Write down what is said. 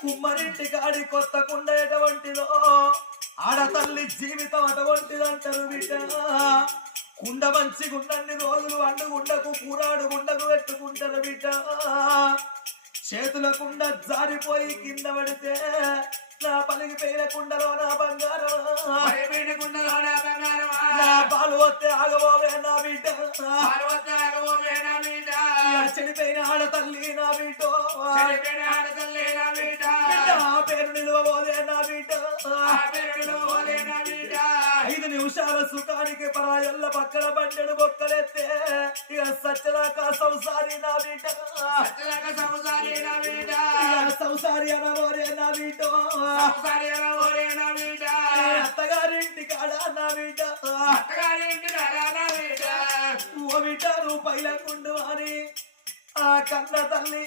కుమ్మరింటి కాడి కొత్త కుండ ఎటువంటిదో ఆడతల్లి జీవితం అటువంటిదంటారు బిడ్డ. కుండ మంచి గుండన్ని రోజులు అండుగుండకు కూరాడు గుండకు పెట్టుకుంటారు బిడ్డ. చేతుల కుండ జారిపోయి కింద పడితే నా పలిగిపోయిన కుండలో నా బంగారం నా పాలు వస్తే ఆగబోవే నా బిడ్డ. చెడిపోయిన ఆడతల్లి నా బిడ్డ పేరు నిలవబోదే నా బిడ్డ. 5 నిమిషాల సుఖానికి పరాయల్ల పక్కన బండెడు బొక్కలెత్తే ఇక సచ్చలాక సంసారి నా బిడ్డ. సంసారి అనబోరే నా బిడ్డ. అత్తగారింటి కాడ నా బిడ్డ. ఓ బిడ్డ నువ్వు పైలకుండు అని ఆ కన్న తల్లి